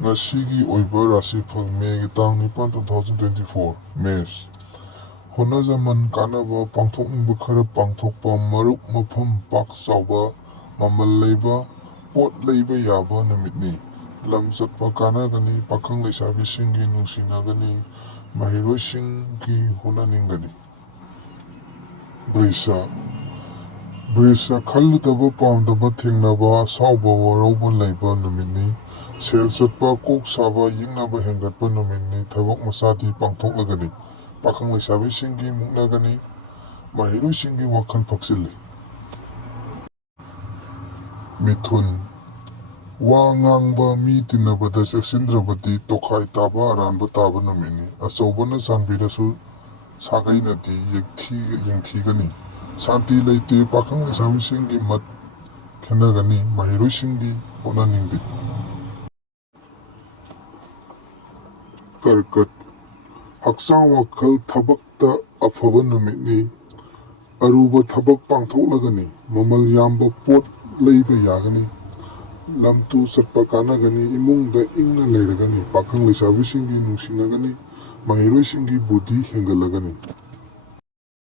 Ngashigi oiba Rashi Phal Megi tang Nipan 2024 Mes Honazaman Kanaba Pangthok Bukhara Pangthokpa Maruk Mafam Pak Sauba Mamal Leba Pot Leba Yaba Namitni Lam Satpa Kanagani Pakang Lesabi Singi Nusinagani Mahiro Singi Honaningani Brisa Khalutaba Pamdaba Tingnaba Sauba Warauba Leba Namitni Sel Satpa Kok Saba Yingnaba Hengatpa Namitni Thabak Masati Pangthok Lagani Pakang Lesabi Singi Muknagani Mahiro Singi Wakal Paksili Mithun Wangangba Mi Tinabada Saksindrabadi Tokai Taba Aranba Taba Namitni Asobana Sanbirasu Sagai Nati Yingthigani Santi Leite Pakang Lesabi Singi Mat Kenagani Mahiro Singi Honaningdi Karkat Haksang Wakal Thabakta Afaba Namitni Aruba Thabak Pangthok Lagani Mamal Yamba Pot Leiba Yagani Lamtu Satpa Kanagani Imungda Ingna Leiragani Pakang Lesabi Singi Nungsinagani Mahiro Singi Buddhi Hengalagani